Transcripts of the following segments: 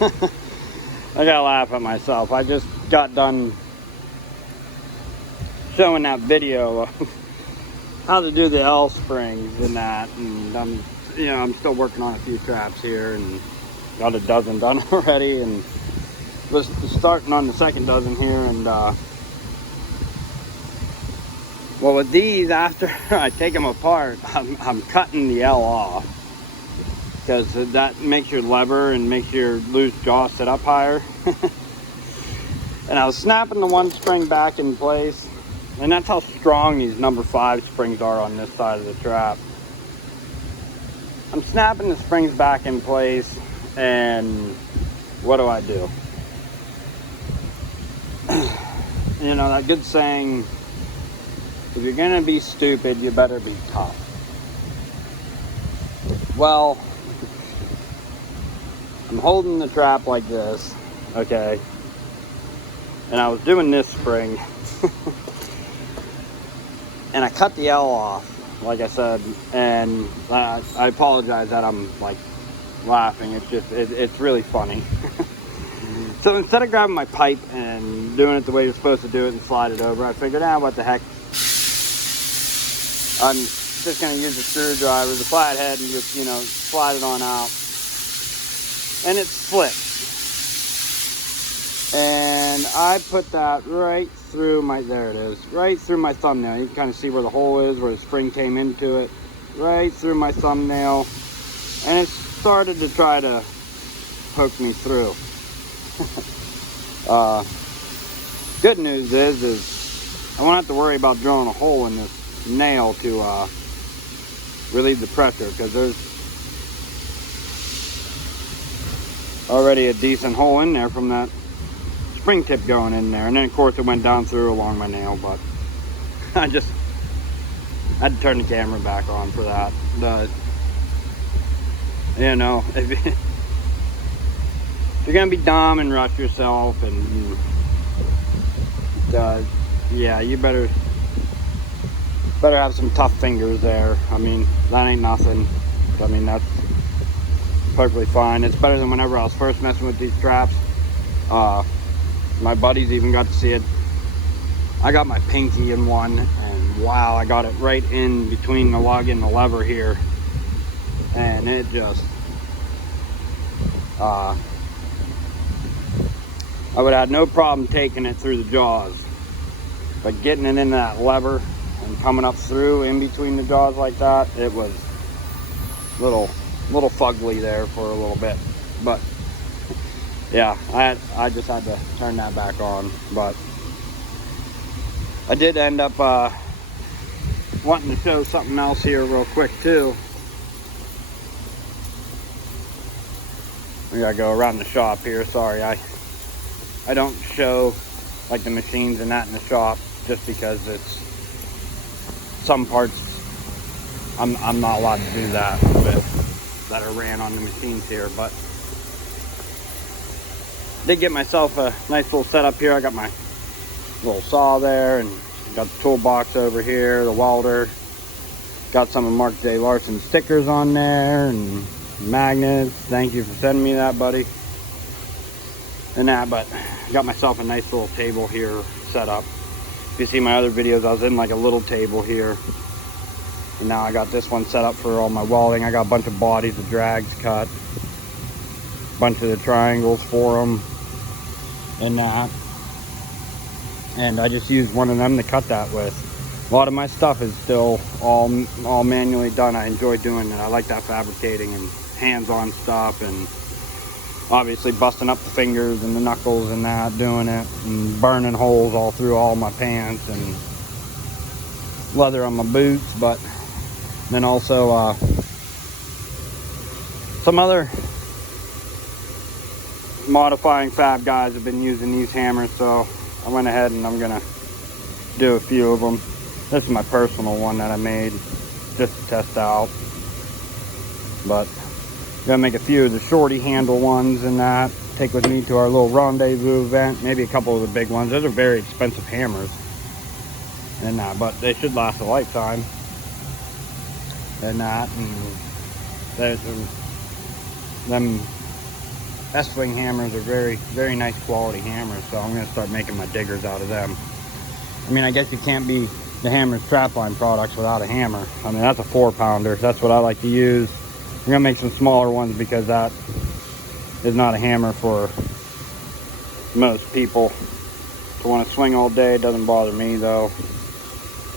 I gotta laugh at myself. I just got done showing that video of how to do the L springs and that, and I'm still working on a few traps here and got a dozen done already, and was starting on the second dozen here. And well, with these, after I take them apart, I'm cutting the L off, because that makes your lever and makes your loose jaw sit up higher. And I was snapping the one spring back in place, and that's how strong these number 5 springs are on this side of the trap. I'm snapping the springs back in place, and what do? You know, that good saying, if you're gonna be stupid, you better be tough. Well, I'm holding the trap like this, okay, and I was doing this spring, and I cut the L off, like I said, and I apologize that I'm like laughing. It's just, it's really funny. So instead of grabbing my pipe and doing it the way you're supposed to do it and slide it over, I figured, what the heck, I'm just going to use the screwdriver, the flathead, and just, slide it on out. And it slipped. And I put that right through my, there it is, right through my thumbnail. You can kind of see where the hole is, where the spring came into it. Right through my thumbnail. And it started to try to poke me through. Good news is I won't have to worry about drilling a hole in this nail to relieve the pressure, because there's already a decent hole in there from that spring tip going in there. And then of course it went down through along my nail, but I just had to turn the camera back on for that. If you're gonna be dumb and rush yourself, and yeah, you better have some tough fingers there. I mean, that ain't nothing. I mean, that's perfectly fine. It's better than whenever I was first messing with these traps. My buddies even got to see it. I got my pinky in one, and wow, I got it right in between the lug and the lever here, and it just I would have had no problem taking it through the jaws, but getting it in that lever and coming up through in between the jaws like that, it was little fugly there for a little bit. But yeah, I just had to turn that back on. But I did end up wanting to show something else here real quick too. We gotta go around the shop here. Sorry, I don't show like the machines and that in the shop, just because it's some parts I'm not allowed to do that with, that are ran on the machines here. But did get myself a nice little setup here. I got my little saw there, and got the toolbox over here, the welder, got some of Mark J. Larson stickers on there and magnets. Thank you for sending me that, buddy. And that, but got myself a nice little table here set up. If you see my other videos, I was in like a little table here, and now I got this one set up for all my welding. I got a bunch of bodies of drags cut, a bunch of the triangles for them and that, and I just used one of them to cut that with. A lot of my stuff is still all manually done. I enjoy doing it. I like that fabricating and hands-on stuff, and obviously busting up the fingers and the knuckles and that, doing it, and burning holes all through all my pants and leather on my boots. But then also some other modifying fab guys have been using these hammers, so I went ahead and I'm gonna do a few of them. This is my personal one that I made just to test out, but gonna make a few of the shorty handle ones and that, take with me to our little rendezvous event. Maybe a couple of the big ones. Those are very expensive hammers and that, but they should last a lifetime and that. And there's them S-Swing hammers are very, very nice quality hammers, so I'm gonna start making my diggers out of them. I mean, I guess you can't be the Hammers Trapline products without a hammer. I mean, that's a 4-pounder. That's what I like to use. I'm gonna make some smaller ones because that is not a hammer for most people to want to swing all day. It doesn't bother me though.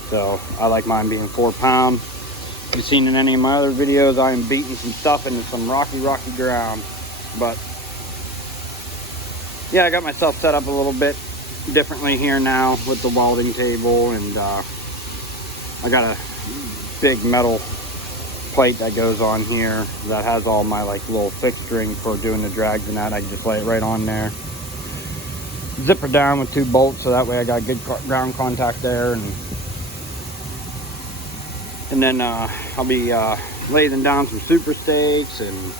So I like mine being 4-pound. If you've seen in any of my other videos, I am beating some stuff into some rocky ground. But yeah, I got myself set up a little bit differently here now with the welding table, and I got a big metal plate that goes on here that has all my like little fixturing for doing the drags and that. I just lay it right on there, zipper down with 2 bolts, so that way I got good ground contact there. And then I'll be laying down some super stakes, and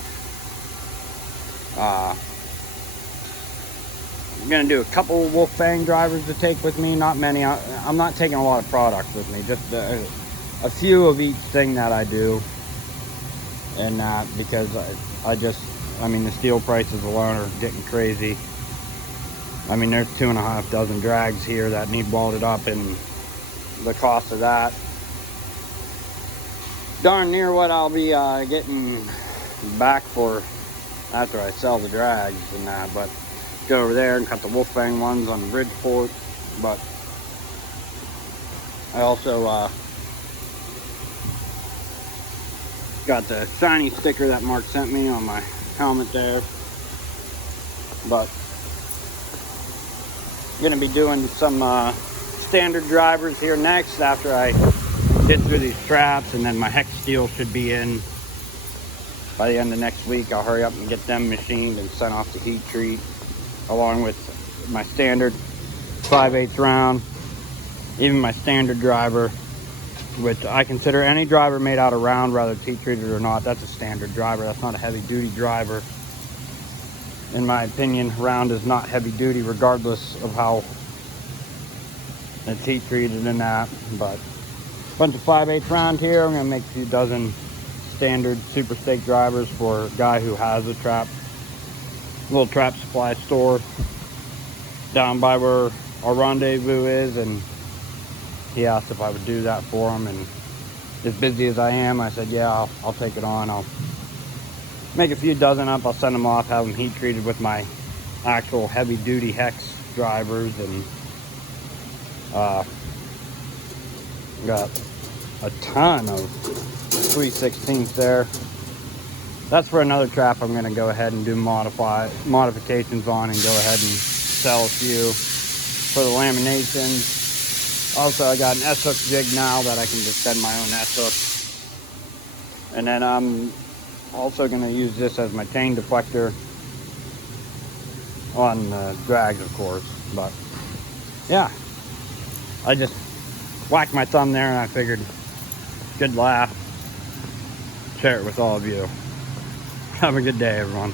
I'm gonna do a couple Wolf Fang drivers to take with me. Not many. I'm not taking a lot of products with me, just a few of each thing that I do, and that because I mean, the steel prices alone are getting crazy. I mean, there's 2.5 dozen drags here that need welded up, and the cost of that darn near what I'll be getting back for after I sell the drags and that. But go over there and cut the Wolf Fang ones on Bridgeport. But I also got the shiny sticker that Mark sent me on my helmet there. But I'm gonna be doing some standard drivers here next after I get through these traps, and then my hex steel should be in by the end of next week. I'll hurry up and get them machined and sent off to heat treat, along with my standard 5/8 round, even my standard driver, which I consider any driver made out of round, whether it's heat treated or not. That's a standard driver. That's not a heavy duty driver. In my opinion, round is not heavy duty regardless of how it's heat treated and that. But bunch of 5/8 round here. I'm gonna make a few dozen standard super stake drivers for a guy who has a little trap supply store down by where our rendezvous is, and he asked if I would do that for him. And as busy as I am, I said, yeah, I'll take it on. I'll make a few dozen up. I'll send them off, have them heat treated with my actual heavy duty hex drivers, and got a ton of 3/16 there. That's for another trap I'm going to go ahead and do modifications on, and go ahead and sell a few for the laminations. Also, I got an S-hook jig now that I can just bend my own S-hook. And then I'm also going to use this as my chain deflector on drags, of course. But yeah, I just whacked my thumb there, and I figured, good laugh, share it with all of you. Have a good day, everyone.